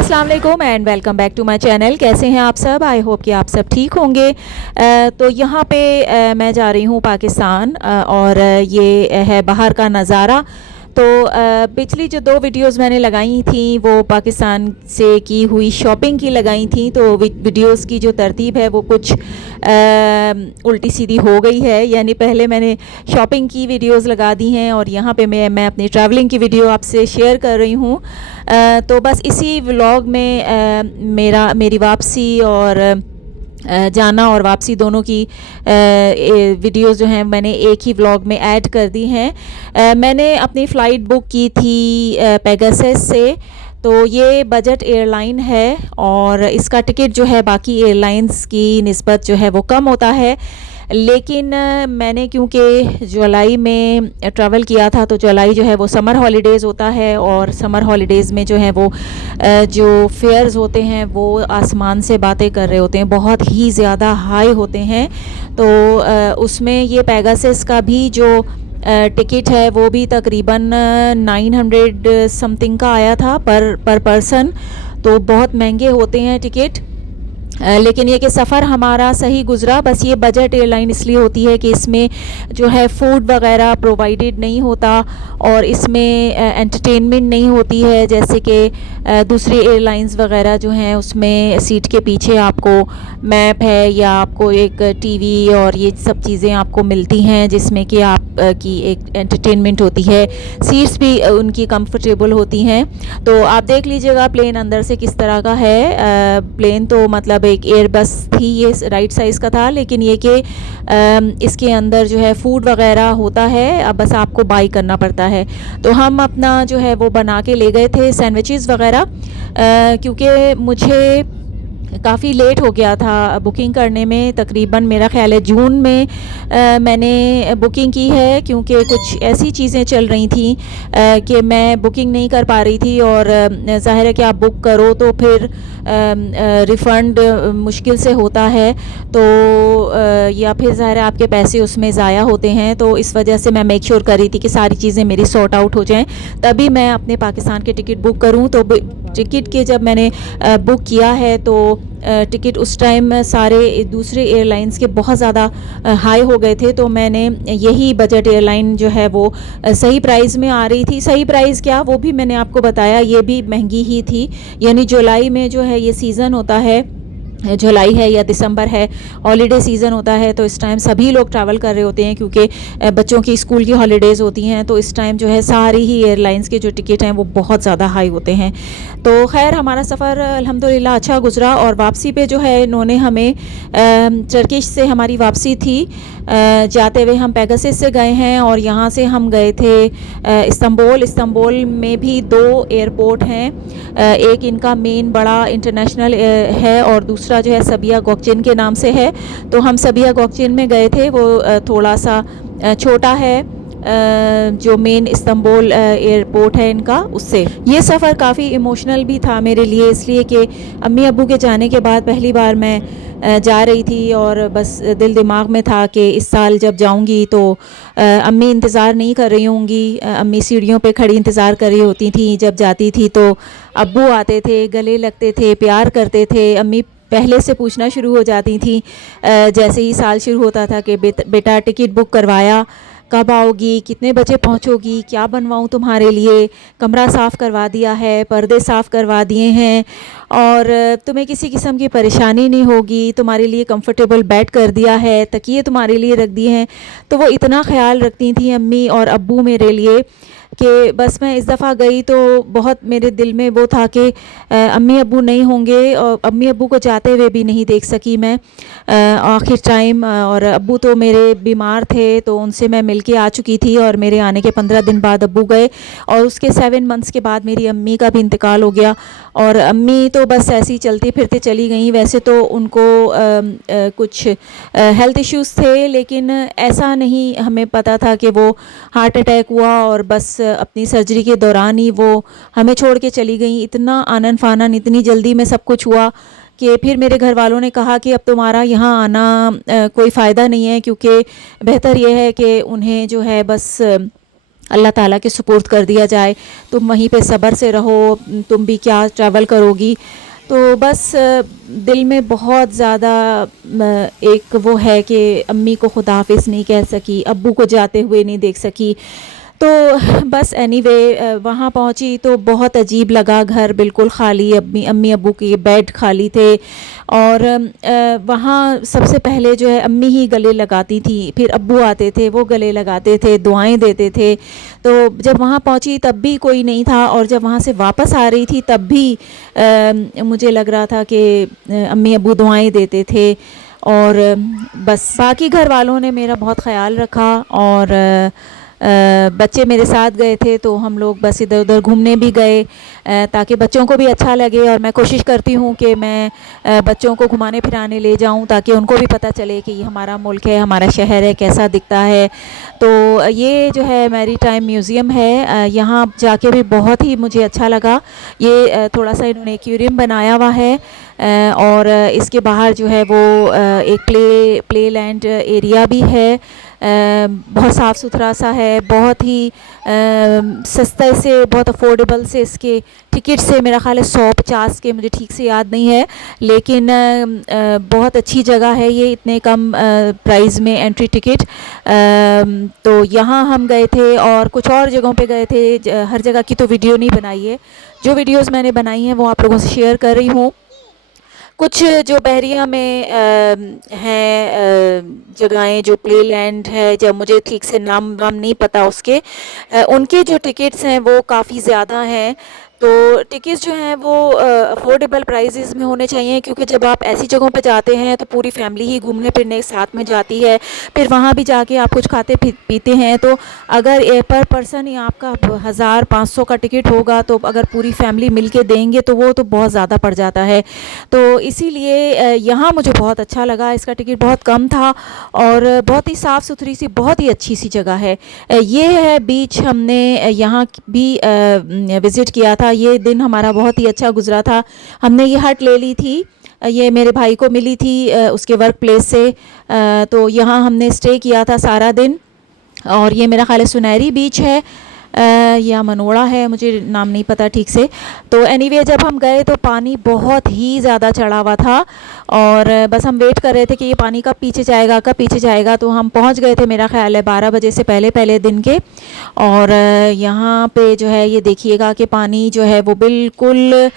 अस्सलाम वालेकुम and welcome back to my channel. कैसे हैं आप सब? आई होप कि आप सब ठीक होंगे। तो यहाँ पे मैं जा रही हूँ पाकिस्तान और ये है बाहर का नज़ारा। तो पिछली जो 2 वीडियोस मैंने लगाई थी वो पाकिस्तान से की हुई शॉपिंग की लगाई थी। तो वीडियोस की जो तरतीब है वो कुछ उल्टी सीधी हो गई है, यानी पहले मैंने शॉपिंग की वीडियोस लगा दी हैं और यहाँ पे मैं अपनी ट्रैवलिंग की वीडियो आपसे शेयर कर रही हूँ। तो बस इसी व्लॉग में मेरी वापसी और जाना और वापसी दोनों की वीडियोस जो हैं मैंने एक ही व्लॉग में ऐड कर दी हैं। मैंने अपनी फ़्लाइट बुक की थी पेगासस से। तो ये बजट एयरलाइन है और इसका टिकट जो है बाकी एयरलाइंस की निस्बत जो है वो कम होता है। लेकिन मैंने क्योंकि जुलाई में ट्रैवल किया था तो जुलाई जो है वो समर हॉलीडेज़ होता है और समर हॉलीडेज़ में जो है वो जो फेयर्स होते हैं वो आसमान से बातें कर रहे होते हैं, बहुत ही ज़्यादा हाई होते हैं। तो उसमें ये पेगासस का भी जो टिकट है वो भी तकरीबन 900 समथिंग का आया था पर पर्सन। तो बहुत महंगे होते हैं टिकट। लेकिन ये कि सफ़र हमारा सही गुज़रा। बस ये बजट एयरलाइन इसलिए होती है कि इसमें जो है फ़ूड वगैरह प्रोवाइडेड नहीं होता और इसमें एंटरटेनमेंट नहीं होती है, जैसे कि दूसरी एयरलाइंस वगैरह जो हैं उसमें सीट के पीछे आपको मैप है या आपको एक टीवी और ये सब चीज़ें आपको मिलती हैं जिसमें कि आप की एक एंटरटेनमेंट होती है। सीट्स भी उनकी कंफर्टेबल होती हैं। तो आप देख लीजिएगा प्लेन अंदर से किस तरह का है। प्लेन तो मतलब एक एयरबस थी, ये राइट साइज़ का था, लेकिन ये कि इसके अंदर जो है फ़ूड वगैरह होता है, अब बस आपको बाई करना पड़ता है। तो हम अपना जो है वो बना के ले गए थे सैंडविचेस वगैरह, क्योंकि मुझे काफ़ी लेट हो गया था बुकिंग करने में। तकरीबन मेरा ख़्याल है जून में मैंने बुकिंग की है, क्योंकि कुछ ऐसी चीज़ें चल रही थी कि मैं बुकिंग नहीं कर पा रही थी और ज़ाहिर है कि आप बुक करो तो फिर रिफ़ंड मुश्किल से होता है, तो या फिर ज़ाहिर है आपके पैसे उसमें ज़ाया होते हैं। तो इस वजह से मैं मेक श्योर कर रही थी कि सारी चीज़ें मेरी सॉर्ट आउट हो जाएं तभी मैं अपने पाकिस्तान के टिकट बुक करूं। तो टिकट के जब मैंने बुक किया है तो टिकट उस टाइम सारे दूसरे एयरलाइंस के बहुत ज़्यादा हाई हो गए थे। तो मैंने यही बजट एयरलाइन जो है वो सही प्राइस में आ रही थी। सही प्राइस क्या वो भी मैंने आपको बताया, ये भी महंगी ही थी। यानी जुलाई में जो है ये सीज़न होता है, जुलाई है या दिसंबर है, हॉलीडे सीज़न होता है, तो इस टाइम सभी लोग ट्रैवल कर रहे होते हैं क्योंकि बच्चों की स्कूल की हॉलीडेज़ होती हैं। तो इस टाइम जो है सारी ही एयरलाइंस के जो टिकट हैं वो बहुत ज़्यादा हाई होते हैं। तो खैर हमारा सफ़र अल्हम्दुलिल्लाह अच्छा गुजरा और वापसी पे जो है इन्होंने हमें टर्किश से हमारी वापसी थी। जाते हुए हम पेगासस से गए हैं और यहाँ से हम गए थे इस्तांबुल में भी 2 एयरपोर्ट हैं। एक इनका मेन बड़ा इंटरनेशनल है और दूसरा जो है सबिया गोकचेन के नाम से है। तो हम सबिया गोकचेन में गए थे, वो थोड़ा सा छोटा है जो मेन इस्तांबुल एयरपोर्ट है इनका, उससे। ये सफ़र काफ़ी इमोशनल भी था मेरे लिए, इसलिए कि अम्मी अब्बू के जाने के बाद पहली बार मैं जा रही थी और बस दिल दिमाग में था कि इस साल जब जाऊंगी तो अम्मी इंतज़ार नहीं कर रही होंगी। अम्मी सीढ़ियों पे खड़ी इंतज़ार कर रही होती थी। जब जाती थी तो अब्बू आते थे, गले लगते थे, प्यार करते थे। अम्मी पहले से पूछना शुरू हो जाती थी जैसे ही साल शुरू होता था कि बेटा टिकट बुक करवाया, कब आओगी, कितने बजे पहुंचोगी, क्या बनवाऊं तुम्हारे लिए, कमरा साफ़ करवा दिया है, पर्दे साफ़ करवा दिए हैं और तुम्हें किसी किस्म की परेशानी नहीं होगी, तुम्हारे लिए कंफर्टेबल बेड कर दिया है, तकिए तुम्हारे लिए रख दिए हैं। तो वो इतना ख्याल रखती थी अम्मी और अब्बू मेरे लिए कि बस मैं इस दफ़ा गई तो बहुत मेरे दिल में वो था कि अम्मी अब्बू नहीं होंगे और अम्मी अब्बू को जाते हुए भी नहीं देख सकी मैं आखिर टाइम। और अब्बू तो मेरे बीमार थे तो उनसे मैं मिल के आ चुकी थी और मेरे आने के 15 दिन बाद अब्बू गए और उसके 7 मंथ्स के बाद मेरी अम्मी का भी इंतकाल हो गया। और अम्मी तो बस ऐसे ही चलते फिरते चली गई। वैसे तो उनको कुछ हेल्थ इश्यूज़ थे, लेकिन ऐसा नहीं हमें पता था कि वो हार्ट अटैक हुआ और बस अपनी सर्जरी के दौरान ही वो हमें छोड़ के चली गई। इतना आनन फानन इतनी जल्दी में सब कुछ हुआ कि फिर मेरे घर वालों ने कहा कि अब तुम्हारा यहाँ आना कोई फ़ायदा नहीं है, क्योंकि बेहतर यह है कि उन्हें जो है बस अल्लाह ताला के सुपुर्द कर दिया जाए। तुम वहीं पे सब्र से रहो, तुम भी क्या ट्रैवल करोगी। तो बस दिल में बहुत ज़्यादा एक वो है कि अम्मी को खुदा हाफिज़ नहीं कह सकी, अब्बू को जाते हुए नहीं देख सकी। तो बस एनीवे वहाँ पहुँची तो बहुत अजीब लगा, घर बिल्कुल ख़ाली, अम्मी अब्बू के बेड खाली थे। और वहाँ सबसे पहले जो है अम्मी ही गले लगाती थी, फिर अब्बू आते थे, वो गले लगाते थे, दुआएं देते थे। तो जब वहाँ पहुँची तब भी कोई नहीं था, और जब वहाँ से वापस आ रही थी तब भी मुझे लग रहा था कि अम्मी अब्बू दुआएं देते थे। और बस बाकी घर वालों ने मेरा बहुत ख़याल रखा, और बच्चे मेरे साथ गए थे तो हम लोग बस इधर उधर घूमने भी गए ताकि बच्चों को भी अच्छा लगे। और मैं कोशिश करती हूँ कि मैं बच्चों को घुमाने फिराने ले जाऊँ ताकि उनको भी पता चले कि ये हमारा मुल्क है, हमारा शहर है, कैसा दिखता है। तो ये जो है मैरी टाइम म्यूज़ियम है, यहाँ जाके भी बहुत ही मुझे अच्छा लगा। ये थोड़ा सा इन्होंने एक्वेरियम बनाया हुआ है, और इसके बाहर जो है वो एक प्ले लैंड एरिया भी है। बहुत साफ़ सुथरा सा है, बहुत ही सस्ते से, बहुत अफोर्डेबल से इसके टिकट से मेरा ख़्याल है 150 के, मुझे ठीक से याद नहीं है, लेकिन बहुत अच्छी जगह है ये, इतने कम प्राइस में एंट्री टिकट। तो यहाँ हम गए थे और कुछ और जगहों पे गए थे। हर जगह की तो वीडियो नहीं बनाई है, जो वीडियोस मैंने बनाई हैं वो आप लोगों से शेयर कर रही हूँ। कुछ जो बहरिया में हैं जगहें, जो प्ले लैंड है, जब मुझे ठीक से नाम वाम नहीं पता उसके, उनके जो टिकट्स हैं वो काफ़ी ज़्यादा हैं। तो टिकट्स जो हैं वो अफोर्डेबल प्राइसेस में होने चाहिए, क्योंकि जब आप ऐसी जगहों पे जाते हैं तो पूरी फैमिली ही घूमने फिरने साथ में जाती है, फिर वहाँ भी जाके आप कुछ खाते पीते हैं। तो अगर पर पर्सन ही आपका 1500 का टिकट होगा, तो अगर पूरी फैमिली मिल के देंगे तो वो तो बहुत ज़्यादा पड़ जाता है। तो इसीलिए यहाँ मुझे बहुत अच्छा लगा, इसका टिकट बहुत कम था और बहुत ही साफ़ सुथरी सी, बहुत ही अच्छी सी जगह है। ये है बीच, हमने यहाँ भी विज़िट किया था। ये दिन हमारा बहुत ही अच्छा गुजरा था। हमने ये हट ले ली थी, ये मेरे भाई को मिली थी उसके वर्क प्लेस से। तो यहाँ हमने स्टे किया था सारा दिन, और ये मेरा ख्याल है सुनहरी बीच है या मनोड़ा है, मुझे नाम नहीं पता ठीक से। तो एनीवे जब हम गए तो पानी बहुत ही ज़्यादा चढ़ा हुआ था, और बस हम वेट कर रहे थे कि ये पानी कब पीछे जाएगा, कब पीछे जाएगा। तो हम पहुंच गए थे मेरा ख्याल है 12 बजे से पहले दिन के। और यहाँ पे जो है ये देखिएगा कि पानी जो है वो बिल्कुल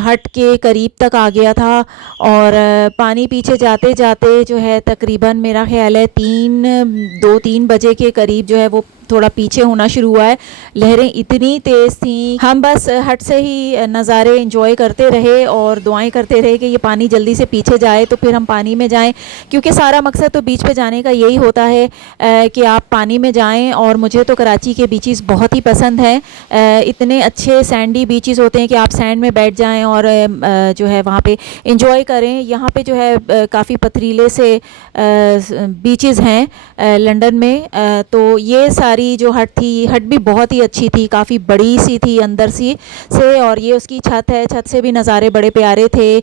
हट के करीब तक आ गया था, और पानी पीछे जाते जाते जो है तकरीबन मेरा ख्याल है 2-3 बजे के करीब जो है वो थोड़ा पीछे होना शुरू हुआ है। लहरें इतनी तेज़ थीं, हम बस हट से ही नज़ारे एंजॉय करते रहे और दुआएं करते रहे कि ये पानी जल्दी से पीछे जाए तो फिर हम पानी में जाएं, क्योंकि सारा मकसद तो बीच पे जाने का यही होता है कि आप पानी में जाएं। और मुझे तो कराची के बीचेस बहुत ही पसंद हैं। इतने अच्छे सैंडी बीचेस होते हैं कि आप सैंड में बैठ जाएँ और जो है वहाँ पे इंजॉय करें। यहाँ पे जो है काफ़ी पथरीले से बीचेस हैं लंदन में। तो ये सारी जो हट थी, हट भी बहुत ही अच्छी थी, काफ़ी बड़ी सी थी अंदर से। और ये उसकी छत है, छत से भी नज़ारे बड़े प्यारे थे।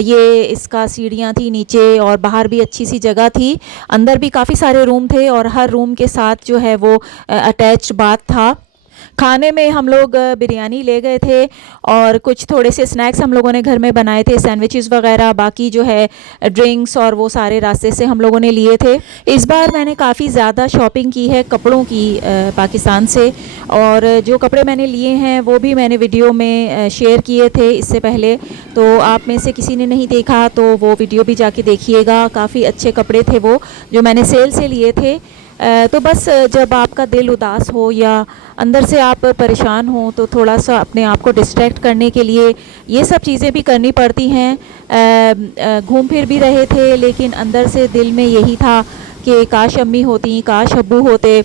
ये इसका सीढ़ियाँ थी नीचे, और बाहर भी अच्छी सी जगह थी। अंदर भी काफ़ी सारे रूम थे, और हर रूम के साथ जो है वो अटैच्ड बाथ था। खाने में हम लोग बिरयानी ले गए थे, और कुछ थोड़े से स्नैक्स हम लोगों ने घर में बनाए थे, सैंडविचेस वगैरह, बाकी जो है ड्रिंक्स और वो सारे रास्ते से हम लोगों ने लिए थे। इस बार मैंने काफ़ी ज़्यादा शॉपिंग की है कपड़ों की पाकिस्तान से, और जो कपड़े मैंने लिए हैं वो भी मैंने वीडियो में शेयर किए थे इससे पहले। तो आप में से किसी ने नहीं देखा तो वो वीडियो भी जाके देखिएगा। काफ़ी अच्छे कपड़े थे वो जो मैंने सेल से लिए थे। तो बस जब आपका दिल उदास हो या अंदर से आप परेशान हो तो थोड़ा सा अपने आप को डिस्ट्रैक्ट करने के लिए ये सब चीज़ें भी करनी पड़ती हैं। घूम फिर भी रहे थे, लेकिन अंदर से दिल में यही था कि काश अम्मी होती, काश अब्बू होते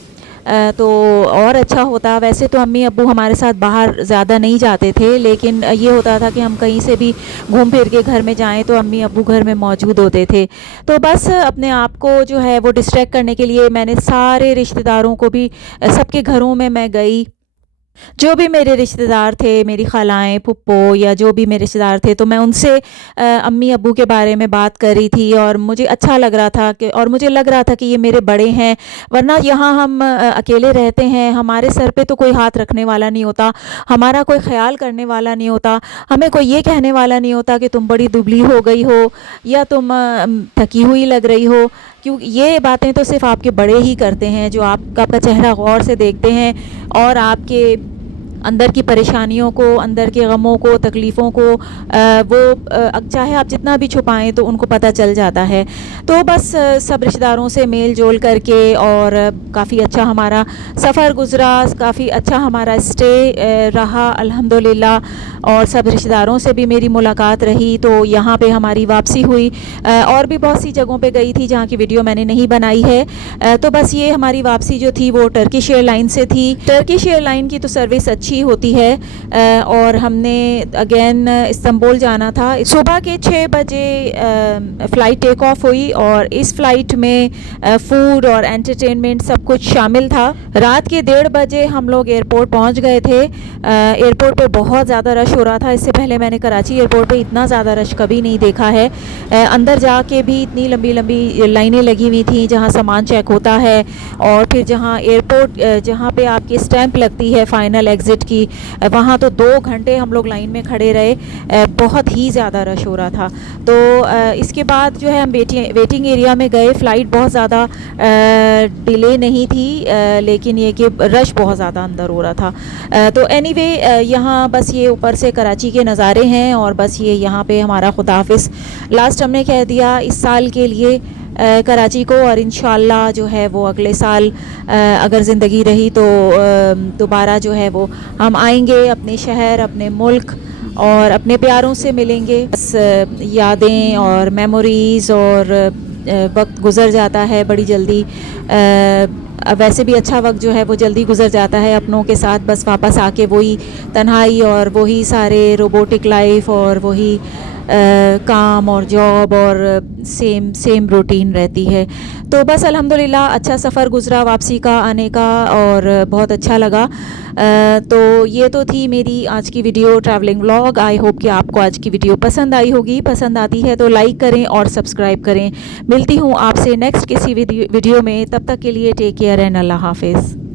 तो और अच्छा होता। वैसे तो अम्मी अब्बू हमारे साथ बाहर ज़्यादा नहीं जाते थे, लेकिन ये होता था कि हम कहीं से भी घूम फिर के घर में जाएं तो अम्मी अब्बू घर में मौजूद होते थे। तो बस अपने आप को जो है वो डिस्ट्रैक्ट करने के लिए मैंने सारे रिश्तेदारों को भी, सबके घरों में मैं गई, जो भी मेरे रिश्तेदार थे, मेरी खालाएँ, फुप्पो या जो भी मेरे रिश्तेदार थे, तो मैं उनसे अम्मी-अब्बू के बारे में बात कर रही थी और मुझे अच्छा लग रहा था कि और मुझे लग रहा था कि ये मेरे बड़े हैं, वरना यहाँ हम अकेले रहते हैं, हमारे सर पे तो कोई हाथ रखने वाला नहीं होता, हमारा कोई ख़्याल करने वाला नहीं होता, हमें कोई ये कहने वाला नहीं होता कि तुम बड़ी दुबली हो गई हो या तुम थकी हुई लग रही हो, क्योंकि ये बातें तो सिर्फ़ आपके बड़े ही करते हैं, जो आपका चेहरा गौर से देखते हैं और आपके अंदर की परेशानियों को, अंदर के गमों को, तकलीफ़ों को चाहे आप जितना भी छुपाएं तो उनको पता चल जाता है। तो बस सब रिश्तेदारों से मेल जोल करके और काफ़ी अच्छा हमारा सफ़र गुज़रा, काफ़ी अच्छा हमारा स्टे रहा अल्हम्दुलिल्लाह। और सब रिश्तेदारों से भी मेरी मुलाकात रही, तो यहाँ पे हमारी वापसी हुई। और भी बहुत सी जगहों पे गई थी जहाँ की वीडियो मैंने नहीं बनाई है। तो बस ये हमारी वापसी जो थी वो टर्किश एयरलाइन से थी। टर्किश एयरलाइन की तो सर्विस अच्छी होती है और हमने अगेन इस्तांबुल जाना था। सुबह के 6 बजे फ़्लाइट टेक ऑफ हुई और इस फ़्लाइट में फ़ूड और एंटरटेनमेंट सब कुछ शामिल था। रात के 1:30 बजे हम लोग एयरपोर्ट पहुंच गए थे। एयरपोर्ट पे बहुत ज़्यादा रश हो रहा था। इससे पहले मैंने कराची एयरपोर्ट पे इतना ज़्यादा रश कभी नहीं देखा है। अंदर जाके भी इतनी लंबी लंबी लाइनें लगी हुई थी जहाँ सामान चेक होता है और फिर जहाँ एयरपोर्ट जहाँ पे आपकी स्टैंप लगती है फ़ाइनल एग्ज़िट की, वहाँ तो 2 घंटे हम लोग लाइन में खड़े रहे। बहुत ही ज़्यादा रश हो रहा था। तो इसके बाद जो है हम वेटिंग एरिया में गए। फ़्लाइट बहुत ज़्यादा डिले नहीं थी, लेकिन ये कि रश बहुत ज़्यादा अंदर हो रहा था। तो एनीवे यहाँ बस ये ऊपर से कराची के नज़ारे हैं और बस ये यहाँ पे हमारा खुदाफिज़ लास्ट हमने कह दिया इस साल के लिए कराची को। और इंशाल्लाह जो है वो अगले साल अगर ज़िंदगी रही तो दोबारा जो है वो हम आएंगे अपने शहर, अपने मुल्क और अपने प्यारों से मिलेंगे। बस यादें और मेमोरीज़ और वक्त गुज़र जाता है बड़ी जल्दी। वैसे भी अच्छा वक्त जो है वो जल्दी गुज़र जाता है अपनों के साथ। बस वापस आके वही तन्हाई और वही सारे रोबोटिक लाइफ और वही काम और जॉब और सेम रूटीन रहती है। तो बस अल्हम्दुलिल्लाह अच्छा सफ़र गुज़रा वापसी का, आने का, और बहुत अच्छा लगा। तो ये तो थी मेरी आज की video travelling vlog. I hope कि आपको आज की वीडियो पसंद आई होगी। पसंद आती है तो लाइक करें और सब्सक्राइब करें। मिलती हूँ आपसे नेक्स्ट किसी वीडियो में। तब तक के लिए टेक केयर एंड अल्लाह हाफिज़।